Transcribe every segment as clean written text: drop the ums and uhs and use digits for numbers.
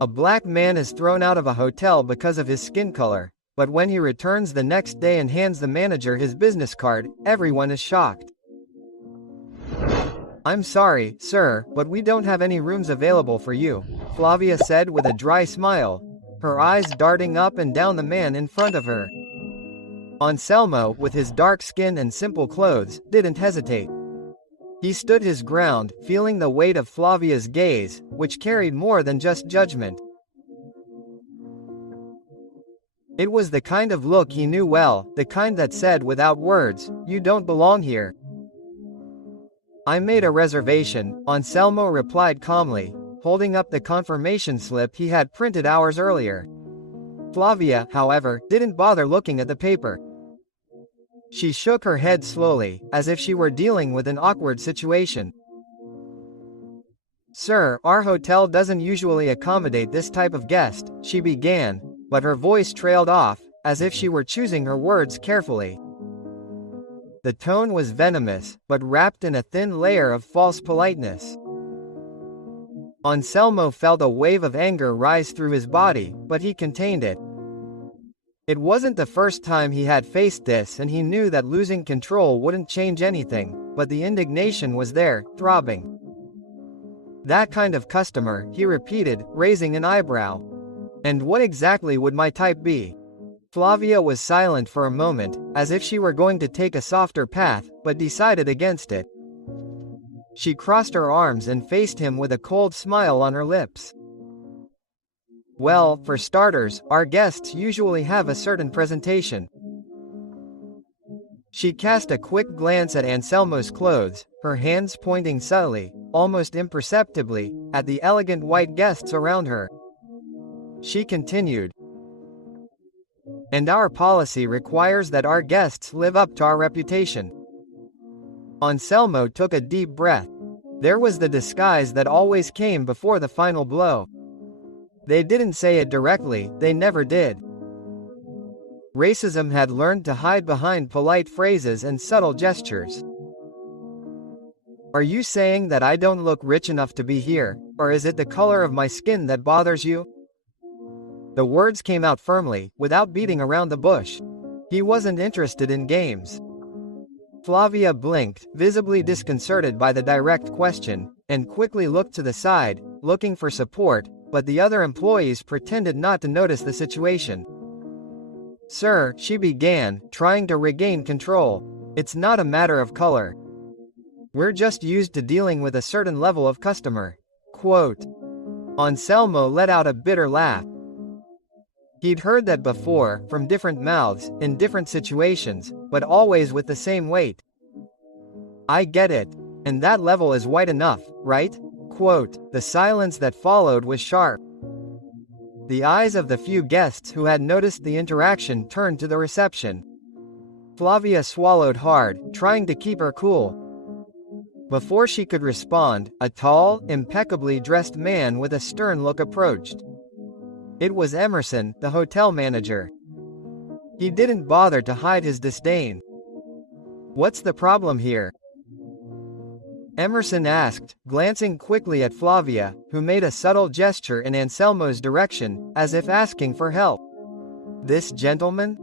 A black man is thrown out of a hotel because of his skin color, but when he returns the next day and hands the manager his business card, everyone is shocked. "I'm sorry, sir, but we don't have any rooms available for you," Flavia said with a dry smile, her eyes darting up and down the man in front of her. Anselmo, with his dark skin and simple clothes, didn't hesitate. He stood his ground, feeling the weight of Flavia's gaze, which carried more than just judgment. It was the kind of look he knew well, the kind that said without words, "You don't belong here." "I made a reservation," Anselmo replied calmly, holding up the confirmation slip he had printed hours earlier. Flavia, however, didn't bother looking at the paper. She shook her head slowly, as if she were dealing with an awkward situation. "Sir, our hotel doesn't usually accommodate this type of guest," she began, but her voice trailed off, as if she were choosing her words carefully. The tone was venomous, but wrapped in a thin layer of false politeness. Anselmo felt a wave of anger rise through his body, but he contained it. It wasn't the first time he had faced this, and he knew that losing control wouldn't change anything, but the indignation was there, throbbing. "That kind of customer," he repeated, raising an eyebrow. "And what exactly would my type be?" Flavia was silent for a moment, as if she were going to take a softer path, but decided against it. She crossed her arms and faced him with a cold smile on her lips. "Well, for starters, our guests usually have a certain presentation." She cast a quick glance at Anselmo's clothes, her hands pointing subtly, almost imperceptibly, at the elegant white guests around her. She continued, "And our policy requires that our guests live up to our reputation." Anselmo took a deep breath. There was the disguise that always came before the final blow. They didn't say it directly, they never did. Racism had learned to hide behind polite phrases and subtle gestures. "Are you saying that I don't look rich enough to be here, or is it the color of my skin that bothers you?" The words came out firmly, without beating around the bush. He wasn't interested in games. Flavia blinked, visibly disconcerted by the direct question, and quickly looked to the side, looking for support, but the other employees pretended not to notice the situation. "Sir," she began, trying to regain control, "it's not a matter of color. We're just used to dealing with a certain level of customer." Quote. Anselmo let out a bitter laugh. He'd heard that before, from different mouths, in different situations, but always with the same weight. "I get it. And that level is white enough, right?" Quote. The silence that followed was sharp. The eyes of the few guests who had noticed the interaction turned to the reception. Flavia swallowed hard, trying to keep her cool. Before she could respond, a tall, impeccably dressed man with a stern look approached. It was Emerson, the hotel manager. He didn't bother to hide his disdain. "What's the problem here?" Emerson asked, glancing quickly at Flavia, who made a subtle gesture in Anselmo's direction, as if asking for help. "This gentleman?"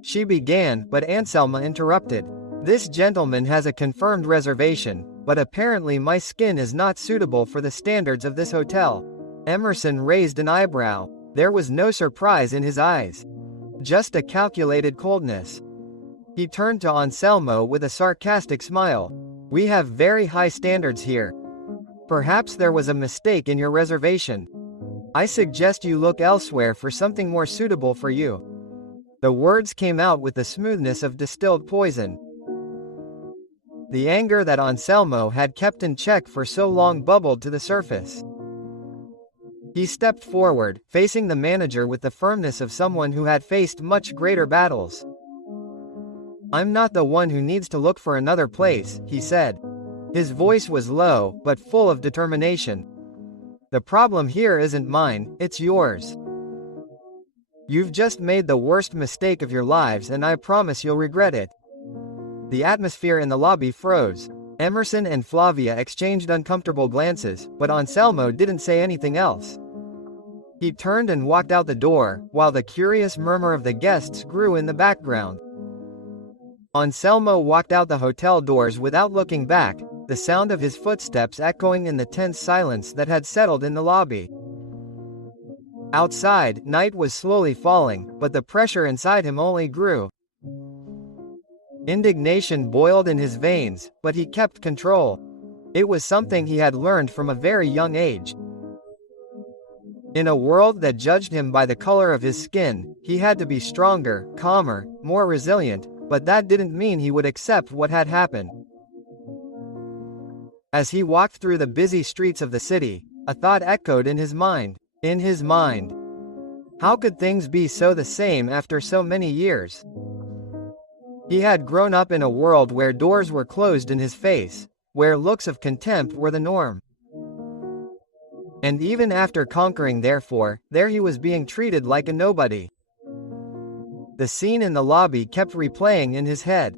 she began, but Anselmo interrupted. "This gentleman has a confirmed reservation, but apparently my skin is not suitable for the standards of this hotel." Emerson raised an eyebrow. There was no surprise in his eyes. Just a calculated coldness. He turned to Anselmo with a sarcastic smile. "We have very high standards here. Perhaps there was a mistake in your reservation. I suggest you look elsewhere for something more suitable for you." The words came out with the smoothness of distilled poison. The anger that Anselmo had kept in check for so long bubbled to the surface. He stepped forward, facing the manager with the firmness of someone who had faced much greater battles. "I'm not the one who needs to look for another place," he said. His voice was low, but full of determination. "The problem here isn't mine, it's yours. You've just made the worst mistake of your lives, and I promise you'll regret it." The atmosphere in the lobby froze. Emerson and Flavia exchanged uncomfortable glances, but Anselmo didn't say anything else. He turned and walked out the door, while the curious murmur of the guests grew in the background. Anselmo walked out the hotel doors without looking back, the sound of his footsteps echoing in the tense silence that had settled in the lobby. Outside, night was slowly falling, but the pressure inside him only grew. Indignation boiled in his veins, but he kept control. It was something he had learned from a very young age. In a world that judged him by the color of his skin, he had to be stronger, calmer, more resilient, but that didn't mean he would accept what had happened. As he walked through the busy streets of the city, a thought echoed in his mind. How could things be so the same after so many years? He had grown up in a world where doors were closed in his face, where looks of contempt were the norm. And even after conquering therefore, there he was being treated like a nobody. The scene in the lobby kept replaying in his head.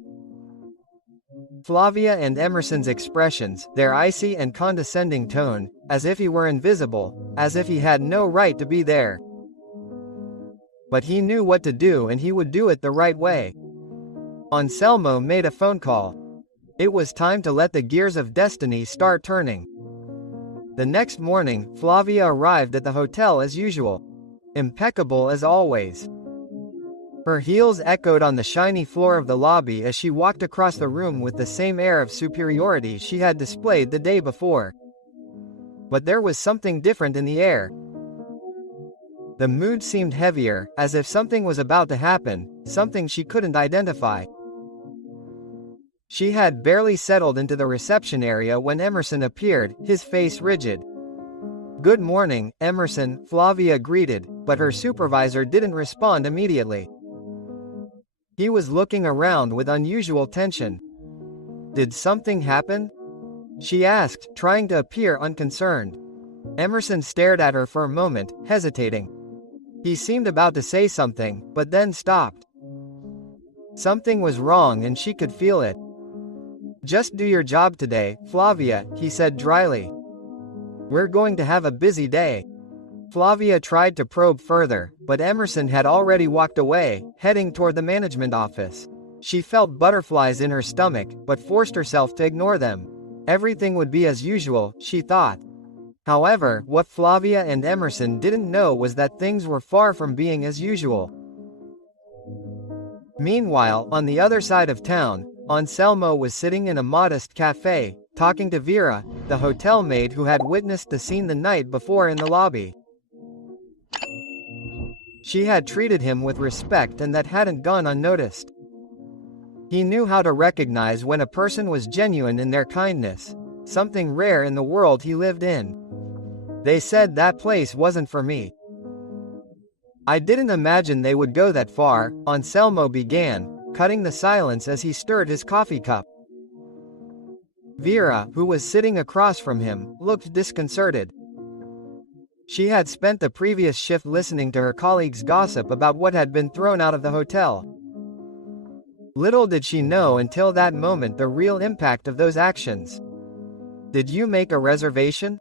Flavia and Emerson's expressions, their icy and condescending tone, as if he were invisible, as if he had no right to be there. But he knew what to do and he would do it the right way. Anselmo made a phone call. It was time to let the gears of destiny start turning. The next morning, Flavia arrived at the hotel as usual. Impeccable as always. Her heels echoed on the shiny floor of the lobby as she walked across the room with the same air of superiority she had displayed the day before. But there was something different in the air. The mood seemed heavier, as if something was about to happen, something she couldn't identify. She had barely settled into the reception area when Emerson appeared, his face rigid. "Good morning, Emerson," Flavia greeted, but her supervisor didn't respond immediately. He was looking around with unusual tension. "Did something happen?" she asked, trying to appear unconcerned. Emerson stared at her for a moment, hesitating. He seemed about to say something, but then stopped. Something was wrong and she could feel it. "Just do your job today, Flavia," he said dryly. "We're going to have a busy day." Flavia tried to probe further, but Emerson had already walked away, heading toward the management office. She felt butterflies in her stomach, but forced herself to ignore them. Everything would be as usual, she thought. However, what Flavia and Emerson didn't know was that things were far from being as usual. Meanwhile, on the other side of town, Anselmo was sitting in a modest cafe, talking to Vera, the hotel maid who had witnessed the scene the night before in the lobby. She had treated him with respect and that hadn't gone unnoticed. He knew how to recognize when a person was genuine in their kindness, something rare in the world he lived in. "They said that place wasn't for me. I didn't imagine they would go that far," Anselmo began, cutting the silence as he stirred his coffee cup. Vera, who was sitting across from him, looked disconcerted. She had spent the previous shift listening to her colleagues' gossip about what had been thrown out of the hotel. Little did she know until that moment the real impact of those actions. "Did you make a reservation?"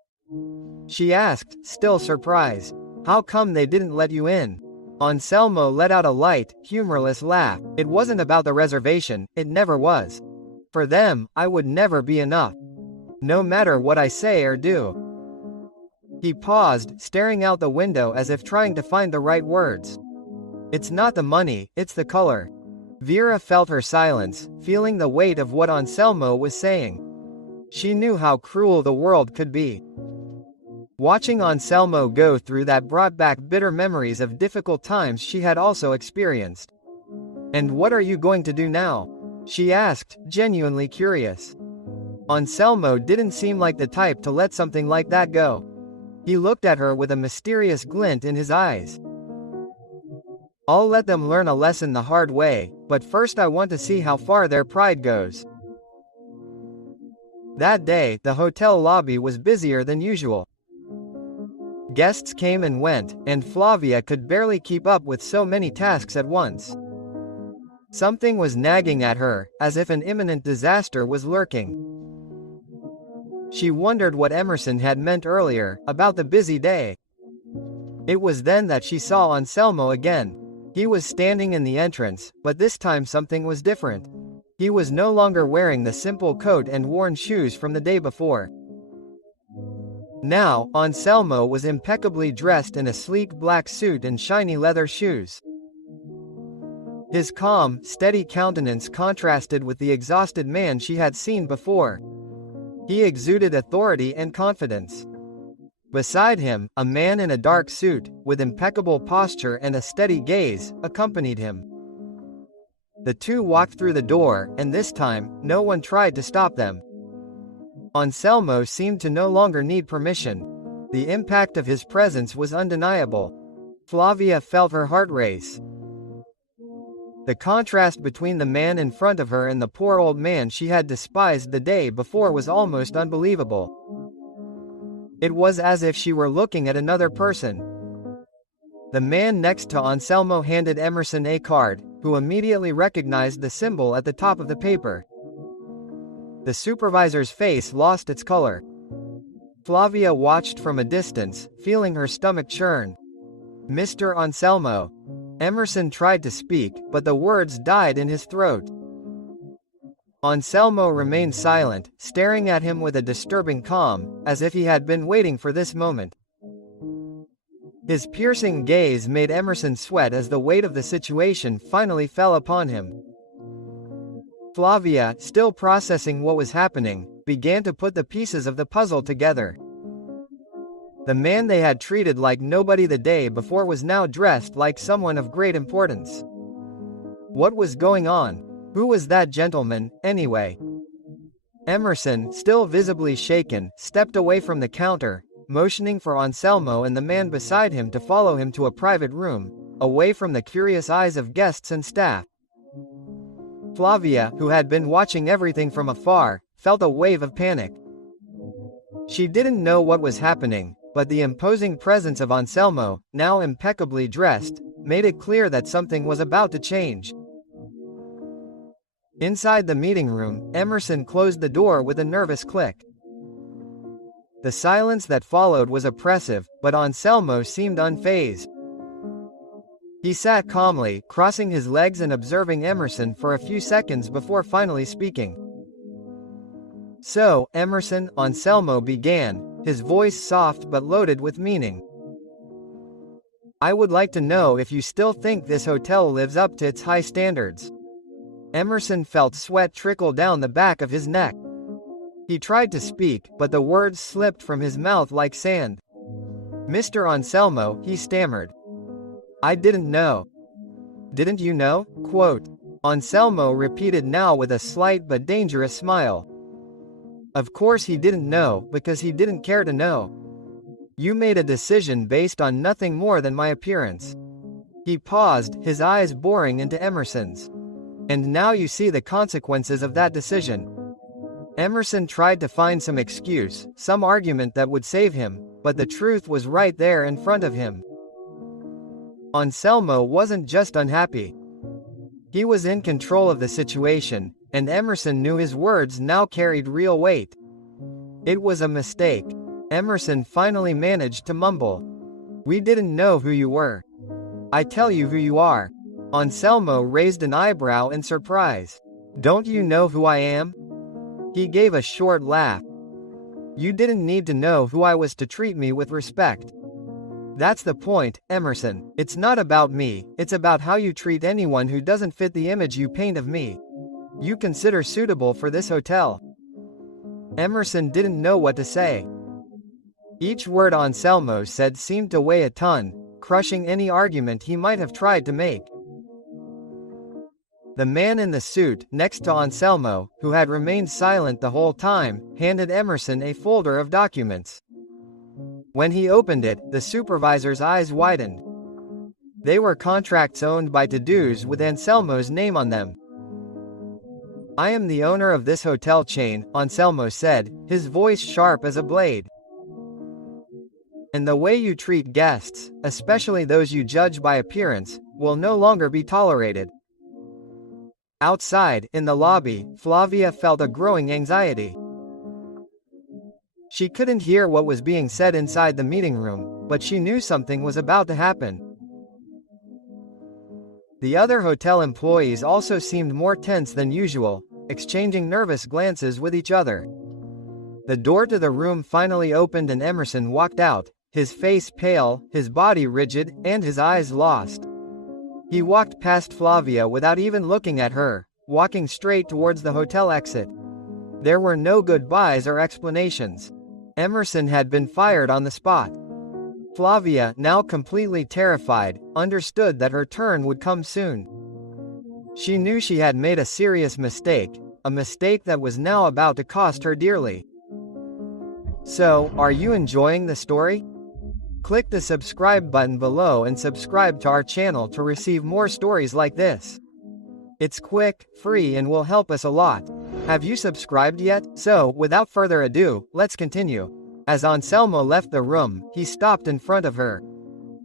she asked, still surprised. "How come they didn't let you in?" Anselmo let out a light, humorless laugh. "It wasn't about the reservation, it never was. For them, I would never be enough. No matter what I say or do." He paused, staring out the window as if trying to find the right words. "It's not the money, it's the color." Vera felt her silence, feeling the weight of what Anselmo was saying. She knew how cruel the world could be. Watching Anselmo go through that brought back bitter memories of difficult times she had also experienced. "And what are you going to do now?" she asked, genuinely curious. Anselmo didn't seem like the type to let something like that go. He looked at her with a mysterious glint in his eyes. "I'll let them learn a lesson the hard way, but first I want to see how far their pride goes." That day, the hotel lobby was busier than usual. Guests came and went, and Flavia could barely keep up with so many tasks at once. Something was nagging at her, as if an imminent disaster was lurking. She wondered what Emerson had meant earlier, about the busy day. It was then that she saw Anselmo again. He was standing in the entrance, but this time something was different. He was no longer wearing the simple coat and worn shoes from the day before. Now, Anselmo was impeccably dressed in a sleek black suit and shiny leather shoes. His calm, steady countenance contrasted with the exhausted man she had seen before. He exuded authority and confidence. Beside him, a man in a dark suit, with impeccable posture and a steady gaze, accompanied him. The two walked through the door, and this time, no one tried to stop them. Anselmo seemed to no longer need permission. The impact of his presence was undeniable. Flavia felt her heart race. The contrast between the man in front of her and the poor old man she had despised the day before was almost unbelievable. It was as if she were looking at another person. The man next to Anselmo handed Emerson a card, who immediately recognized the symbol at the top of the paper. The supervisor's face lost its color. Flavia watched from a distance, feeling her stomach churn. "Mr. Anselmo." Emerson tried to speak, but the words died in his throat. Anselmo remained silent, staring at him with a disturbing calm, as if he had been waiting for this moment. His piercing gaze made Emerson sweat as the weight of the situation finally fell upon him. Flavia, still processing what was happening, began to put the pieces of the puzzle together. The man they had treated like nobody the day before was now dressed like someone of great importance. What was going on? Who was that gentleman, anyway? Emerson, still visibly shaken, stepped away from the counter, motioning for Anselmo and the man beside him to follow him to a private room, away from the curious eyes of guests and staff. Flavia, who had been watching everything from afar, felt a wave of panic. She didn't know what was happening, but the imposing presence of Anselmo, now impeccably dressed, made it clear that something was about to change. Inside the meeting room, Emerson closed the door with a nervous click. The silence that followed was oppressive, but Anselmo seemed unfazed. He sat calmly, crossing his legs and observing Emerson for a few seconds before finally speaking. "So, Emerson," Anselmo began, his voice soft but loaded with meaning. "I would like to know if you still think this hotel lives up to its high standards." Emerson felt sweat trickle down the back of his neck. He tried to speak, but the words slipped from his mouth like sand. "Mr. Anselmo," he stammered. "I didn't know." "Didn't you know?" Quote. Anselmo repeated now with a slight but dangerous smile. "Of course he didn't know, because he didn't care to know. You made a decision based on nothing more than my appearance." He paused, his eyes boring into Emerson's. "And now you see the consequences of that decision." Emerson tried to find some excuse, some argument that would save him, but the truth was right there in front of him. Anselmo wasn't just unhappy. He was in control of the situation, and Emerson knew his words now carried real weight. "It was a mistake." Emerson finally managed to mumble. "We didn't know who you were." "I tell you who you are." Anselmo raised an eyebrow in surprise. "Don't you know who I am?" He gave a short laugh. "You didn't need to know who I was to treat me with respect." "That's the point, Emerson. It's not about me, it's about how you treat anyone who doesn't fit the image you paint of me. You consider suitable for this hotel." Emerson didn't know what to say. Each word Anselmo said seemed to weigh a ton, crushing any argument he might have tried to make. The man in the suit, next to Anselmo, who had remained silent the whole time, handed Emerson a folder of documents. When he opened it, the supervisor's eyes widened. They were contracts owned by to-dos with Anselmo's name on them. "I am the owner of this hotel chain," Anselmo said, his voice sharp as a blade. "And the way you treat guests, especially those you judge by appearance, will no longer be tolerated." Outside, in the lobby, Flavia felt a growing anxiety. She couldn't hear what was being said inside the meeting room, but she knew something was about to happen. The other hotel employees also seemed more tense than usual, exchanging nervous glances with each other. The door to the room finally opened and Emerson walked out, his face pale, his body rigid, and his eyes lost. He walked past Flavia without even looking at her, walking straight towards the hotel exit. There were no goodbyes or explanations. Emerson had been fired on the spot. Flavia, now completely terrified, understood that her turn would come soon. She knew she had made a serious mistake, a mistake that was now about to cost her dearly. So, are you enjoying the story? Click the subscribe button below and subscribe to our channel to receive more stories like this. It's quick, free, and will help us a lot. Have you subscribed yet? So, without further ado, let's continue. As Anselmo left the room, he stopped in front of her.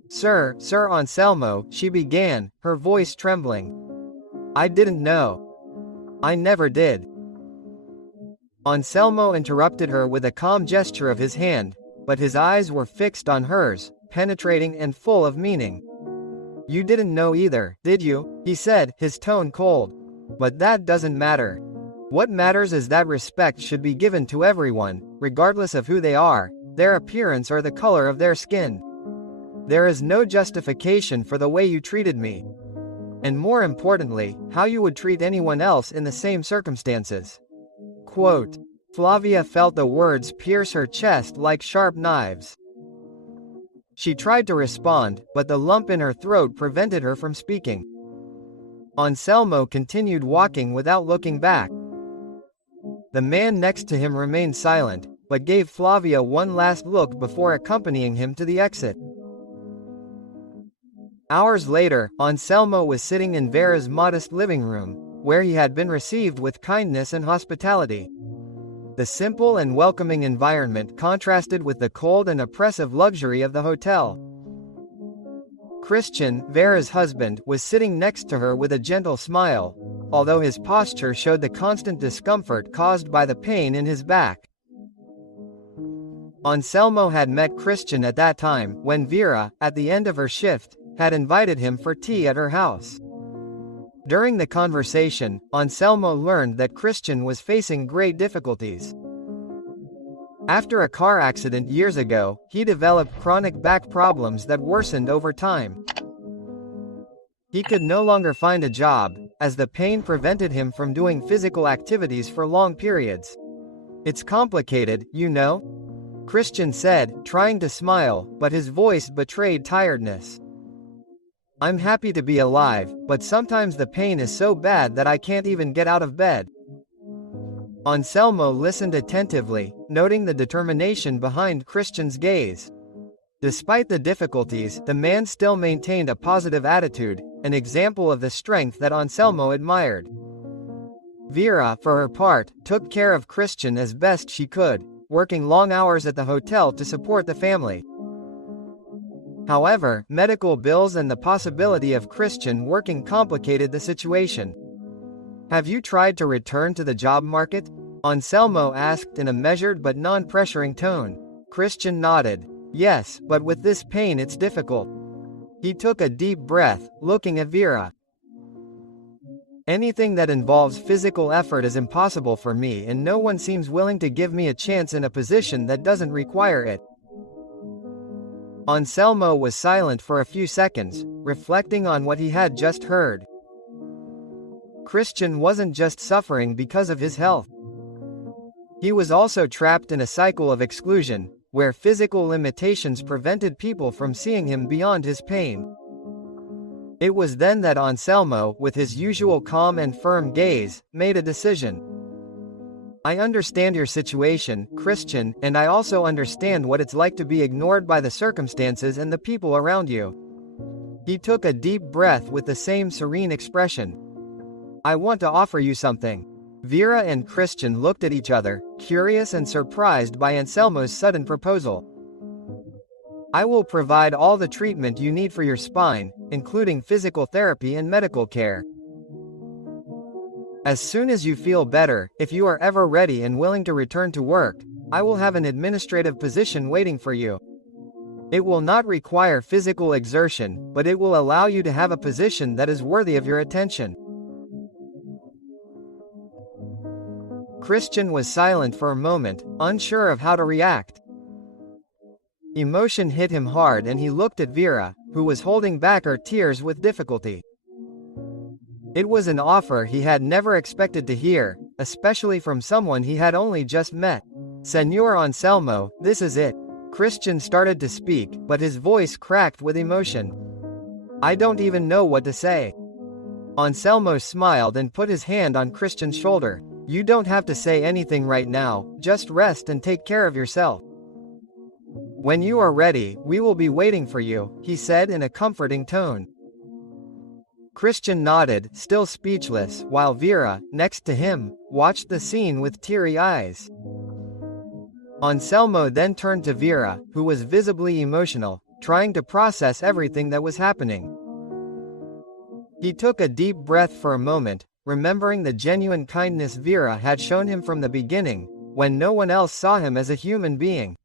Sir Anselmo, she began, her voice trembling. I didn't know. I never did. Anselmo interrupted her with a calm gesture of his hand, but his eyes were fixed on hers, penetrating and full of meaning. You didn't know either, did you? He said, his tone cold. But that doesn't matter. What matters is that respect should be given to everyone, regardless of who they are, their appearance or the color of their skin. There is no justification for the way you treated me. And more importantly, how you would treat anyone else in the same circumstances. Quote. Flavia felt the words pierce her chest like sharp knives. She tried to respond, but the lump in her throat prevented her from speaking. Anselmo continued walking without looking back. The man next to him remained silent, but gave Flavia one last look before accompanying him to the exit. Hours later, Anselmo was sitting in Vera's modest living room, where he had been received with kindness and hospitality. The simple and welcoming environment contrasted with the cold and oppressive luxury of the hotel. Christian, Vera's husband, was sitting next to her with a gentle smile, although his posture showed the constant discomfort caused by the pain in his back. Anselmo had met Christian at that time, when Vera, at the end of her shift, had invited him for tea at her house. During the conversation, Anselmo learned that Christian was facing great difficulties. After a car accident years ago, he developed chronic back problems that worsened over time. He could no longer find a job, as the pain prevented him from doing physical activities for long periods. It's complicated, you know? Christian said, trying to smile, but his voice betrayed tiredness. I'm happy to be alive, but sometimes the pain is so bad that I can't even get out of bed. Anselmo listened attentively, noting the determination behind Christian's gaze. Despite the difficulties, the man still maintained a positive attitude, an example of the strength that Anselmo admired. Vera, for her part, took care of Christian as best she could, working long hours at the hotel to support the family. However, medical bills and the possibility of Christian working complicated the situation. Have you tried to return to the job market? Anselmo asked in a measured but non-pressuring tone. Christian nodded. Yes, but with this pain it's difficult. He took a deep breath, looking at Vera. Anything that involves physical effort is impossible for me, and no one seems willing to give me a chance in a position that doesn't require it. Anselmo was silent for a few seconds, reflecting on what he had just heard. Christian wasn't just suffering because of his health. He was also trapped in a cycle of exclusion, where physical limitations prevented people from seeing him beyond his pain. It was then that Anselmo, with his usual calm and firm gaze, made a decision. I understand your situation, Christian, and I also understand what it's like to be ignored by the circumstances and the people around you. He took a deep breath with the same serene expression. I want to offer you something. Vera and Christian looked at each other, curious and surprised by Anselmo's sudden proposal. I will provide all the treatment you need for your spine, including physical therapy and medical care. As soon as you feel better, if you are ever ready and willing to return to work, I will have an administrative position waiting for you. It will not require physical exertion, but it will allow you to have a position that is worthy of your attention." Christian was silent for a moment, unsure of how to react. Emotion hit him hard and he looked at Vera, who was holding back her tears with difficulty. It was an offer he had never expected to hear, especially from someone he had only just met. "Señor Anselmo, this is it." Christian started to speak, but his voice cracked with emotion. "I don't even know what to say." Anselmo smiled and put his hand on Christian's shoulder. "You don't have to say anything right now, just rest and take care of yourself. When you are ready, we will be waiting for you," he said in a comforting tone. Christian nodded, still speechless, while Vera, next to him, watched the scene with teary eyes. Anselmo then turned to Vera, who was visibly emotional, trying to process everything that was happening. He took a deep breath for a moment, remembering the genuine kindness Vera had shown him from the beginning, when no one else saw him as a human being.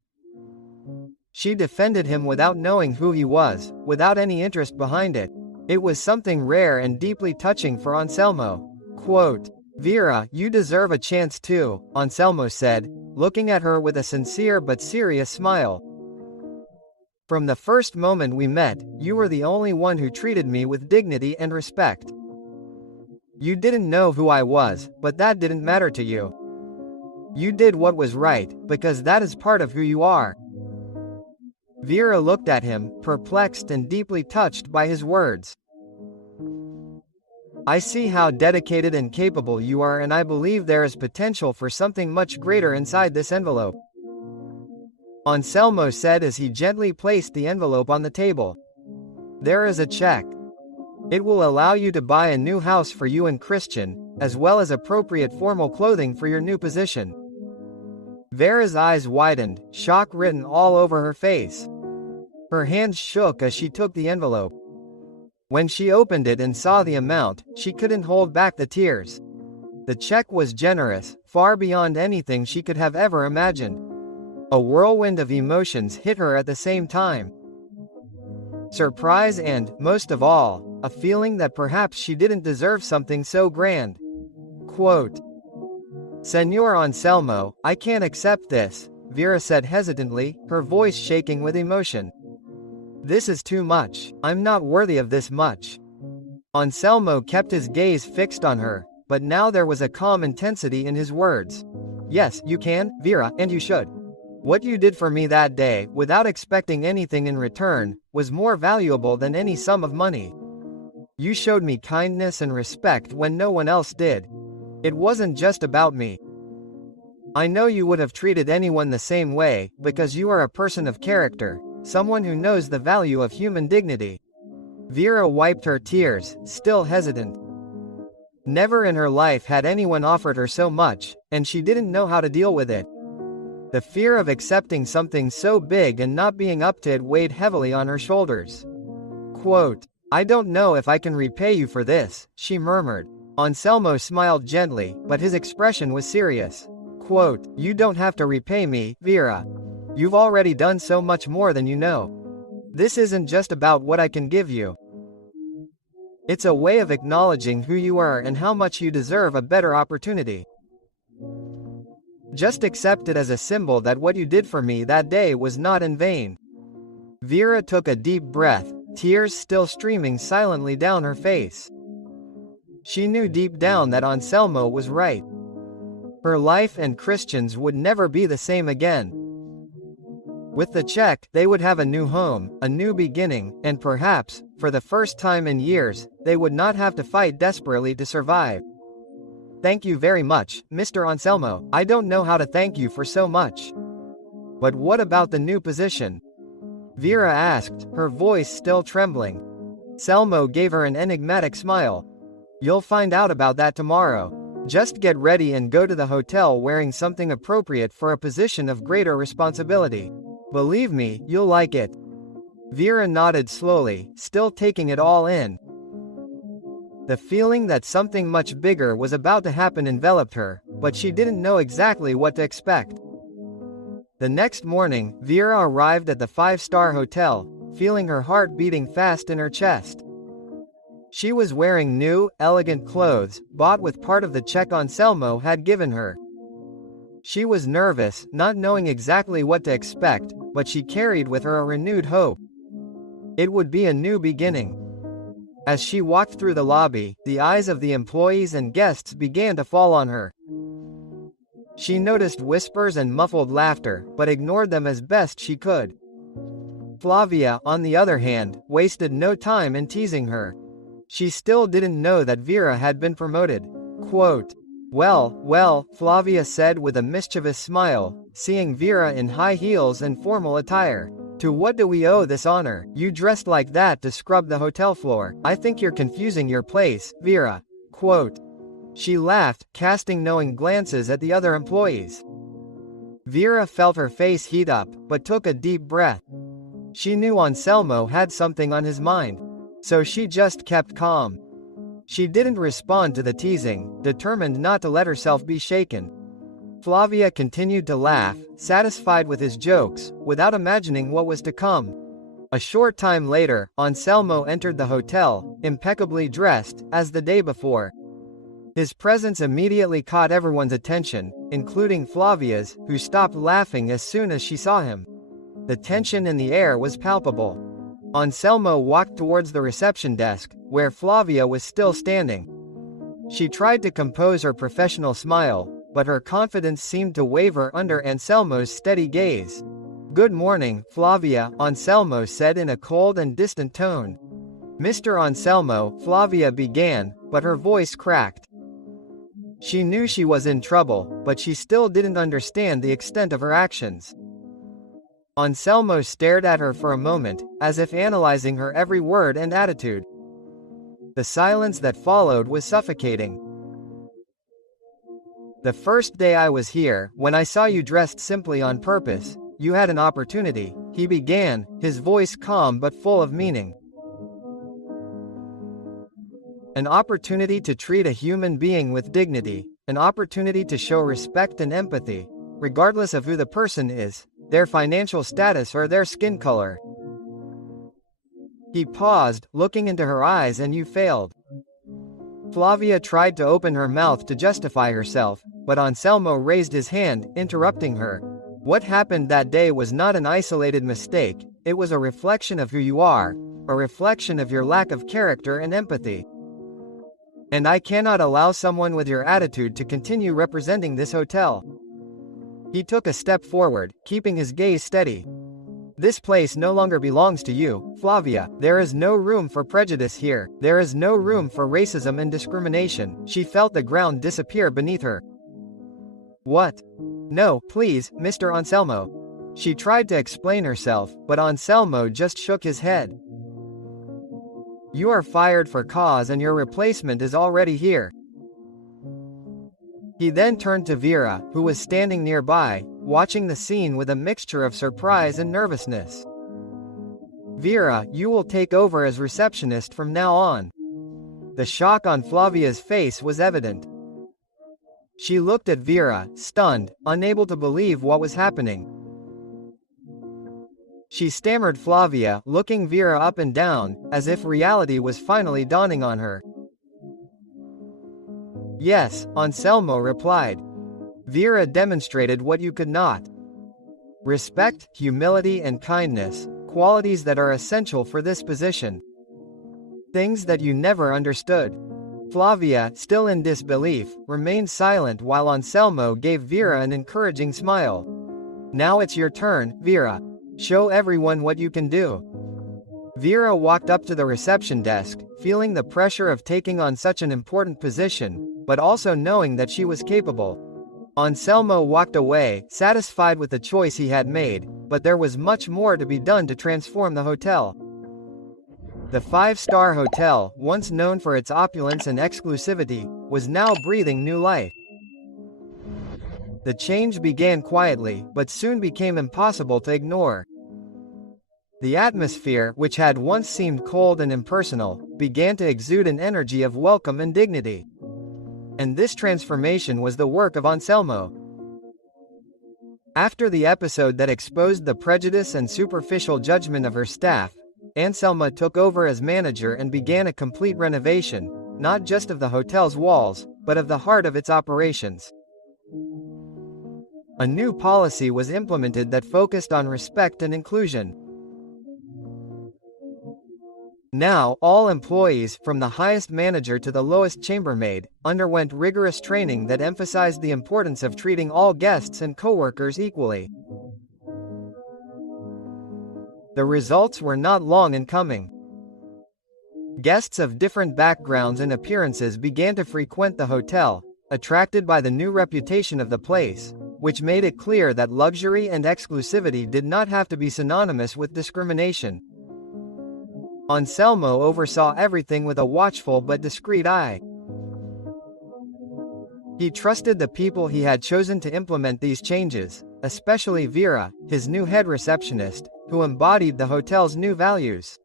She defended him without knowing who he was, without any interest behind it. It was something rare and deeply touching for Anselmo. Quote, "Vera, you deserve a chance too," Anselmo said, looking at her with a sincere but serious smile. "From the first moment we met, you were the only one who treated me with dignity and respect. You didn't know who I was, but that didn't matter to you. You did what was right, because that is part of who you are." Vera looked at him, perplexed and deeply touched by his words. "I see how dedicated and capable you are, and I believe there is potential for something much greater inside this envelope," Anselmo said as he gently placed the envelope on the table. "There is a check. It will allow you to buy a new house for you and Christian, as well as appropriate formal clothing for your new position." Vera's eyes widened, shock written all over her face. Her hands shook as she took the envelope. When she opened it and saw the amount, she couldn't hold back the tears. The check was generous, far beyond anything she could have ever imagined. A whirlwind of emotions hit her at the same time. Surprise and, most of all, a feeling that perhaps she didn't deserve something so grand. Quote, "Señor Anselmo, I can't accept this," Vera said hesitantly, her voice shaking with emotion. "This is too much. I'm not worthy of this much." Anselmo kept his gaze fixed on her, but now there was a calm intensity in his words. "Yes, you can, Vera, and you should. What you did for me that day, without expecting anything in return, was more valuable than any sum of money. You showed me kindness and respect when no one else did. It wasn't just about me. I know you would have treated anyone the same way, because you are a person of character, someone who knows the value of human dignity." Vera wiped her tears, still hesitant. Never in her life had anyone offered her so much, and she didn't know how to deal with it. The fear of accepting something so big and not being up to it weighed heavily on her shoulders. Quote, "I don't know if I can repay you for this," she murmured. Anselmo smiled gently, but his expression was serious. Quote, "You don't have to repay me, Vera. You've already done so much more than you know. This isn't just about what I can give you. It's a way of acknowledging who you are and how much you deserve a better opportunity. Just accept it as a symbol that what you did for me that day was not in vain." Vera took a deep breath, tears still streaming silently down her face. She knew deep down that Anselmo was right. Her life and Christian's would never be the same again. With the check, they would have a new home, a new beginning, and perhaps, for the first time in years, they would not have to fight desperately to survive. "Thank you very much, Mr. Anselmo. I don't know how to thank you for so much." "But what about the new position?" Vera asked, her voice still trembling. Selmo gave her an enigmatic smile. "You'll find out about that tomorrow. Just get ready and go to the hotel wearing something appropriate for a position of greater responsibility. Believe me, you'll like it." Vera nodded slowly, still taking it all in. The feeling that something much bigger was about to happen enveloped her, but she didn't know exactly what to expect. The next morning, Vera arrived at the five-star hotel, feeling her heart beating fast in her chest. She was wearing new, elegant clothes, bought with part of the check Anselmo had given her. She was nervous, not knowing exactly what to expect, but she carried with her a renewed hope. It would be a new beginning. As she walked through the lobby, the eyes of the employees and guests began to fall on her. She noticed whispers and muffled laughter, but ignored them as best she could. Flavia, on the other hand, wasted no time in teasing her. She still didn't know that Vera had been promoted. Quote, well, Flavia said with a mischievous smile, seeing Vera in high heels and formal attire. To what do we owe this honor? You dressed like that to scrub the hotel floor. I think you're confusing your place, Vera. Quote. She laughed, casting knowing glances at the other employees. Vera felt her face heat up, but took a deep breath. She knew Anselmo had something on his mind, so she just kept calm. She didn't respond to the teasing, determined not to let herself be shaken. Flavia continued to laugh, satisfied with his jokes, without imagining what was to come. A short time later, Anselmo entered the hotel, impeccably dressed, as the day before. His presence immediately caught everyone's attention, including Flavia's, who stopped laughing as soon as she saw him. The tension in the air was palpable. Anselmo walked towards the reception desk, where Flavia was still standing. She tried to compose her professional smile, but her confidence seemed to waver under Anselmo's steady gaze. "Good morning, Flavia," Anselmo said in a cold and distant tone. "Mr. Anselmo," Flavia began, but her voice cracked. She knew she was in trouble, but she still didn't understand the extent of her actions. Anselmo stared at her for a moment, as if analyzing her every word and attitude. The silence that followed was suffocating. "The first day I was here, when I saw you dressed simply on purpose, you had an opportunity," he began, his voice calm but full of meaning. "An opportunity to treat a human being with dignity, an opportunity to show respect and empathy, regardless of who the person is, their financial status or their skin color." He paused, looking into her eyes, "and you failed." Flavia tried to open her mouth to justify herself, but Anselmo raised his hand, interrupting her. "What happened that day was not an isolated mistake, it was a reflection of who you are, a reflection of your lack of character and empathy. And I cannot allow someone with your attitude to continue representing this hotel." He took a step forward, keeping his gaze steady. "This place no longer belongs to you, Flavia. There is no room for prejudice here. There is no room for racism and discrimination." She felt the ground disappear beneath her. "What? No, please, Mr. Anselmo." She tried to explain herself, but Anselmo just shook his head. "You are fired for cause and your replacement is already here." He then turned to Vera, who was standing nearby, watching the scene with a mixture of surprise and nervousness. "Vera, you will take over as receptionist from now on." The shock on Flavia's face was evident. She looked at Vera, stunned, unable to believe what was happening. She stammered Flavia, looking Vera up and down, as if reality was finally dawning on her. "Yes," Anselmo replied. "Vera demonstrated what you could not. Respect, humility and kindness, qualities that are essential for this position. Things that you never understood." Flavia, still in disbelief, remained silent while Anselmo gave Vera an encouraging smile. "Now it's your turn, Vera. Show everyone what you can do." Vera walked up to the reception desk, feeling the pressure of taking on such an important position, but also knowing that she was capable. Anselmo walked away, satisfied with the choice he had made, but there was much more to be done to transform the hotel. The five-star hotel, once known for its opulence and exclusivity, was now breathing new life. The change began quietly, but soon became impossible to ignore. The atmosphere, which had once seemed cold and impersonal, began to exude an energy of welcome and dignity. And this transformation was the work of Anselmo. After the episode that exposed the prejudice and superficial judgment of her staff, Anselma took over as manager and began a complete renovation, not just of the hotel's walls, but of the heart of its operations. A new policy was implemented that focused on respect and inclusion. Now, all employees, from the highest manager to the lowest chambermaid, underwent rigorous training that emphasized the importance of treating all guests and coworkers equally. The results were not long in coming. Guests of different backgrounds and appearances began to frequent the hotel, attracted by the new reputation of the place, which made it clear that luxury and exclusivity did not have to be synonymous with discrimination. Anselmo oversaw everything with a watchful but discreet eye. He trusted the people he had chosen to implement these changes, especially Vera, his new head receptionist, who embodied the hotel's new values.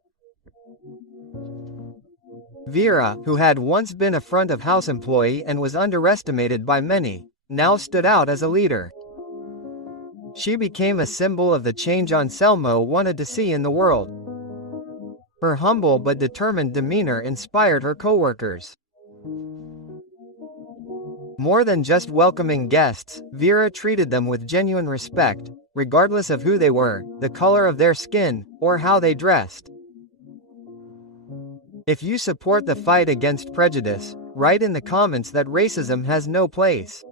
Vera, who had once been a front-of-house employee and was underestimated by many, now stood out as a leader. She became a symbol of the change Anselmo wanted to see in the world. Her humble but determined demeanor inspired her coworkers. More than just welcoming guests, Vera treated them with genuine respect, regardless of who they were, the color of their skin, or how they dressed. If you support the fight against prejudice, write in the comments that racism has no place.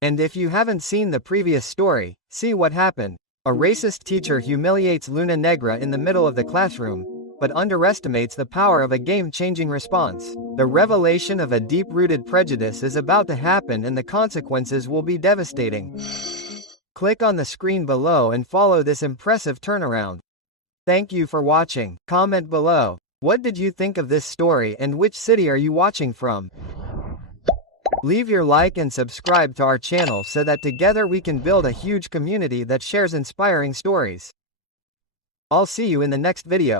And if you haven't seen the previous story, see what happened. A racist teacher humiliates Luna Negra in the middle of the classroom, but underestimates the power of a game-changing response. The revelation of a deep-rooted prejudice is about to happen and the consequences will be devastating. Click on the screen below and follow this impressive turnaround. Thank you for watching. Comment below. What did you think of this story and which city are you watching from? Leave your like and subscribe to our channel so that together we can build a huge community that shares inspiring stories. I'll see you in the next video.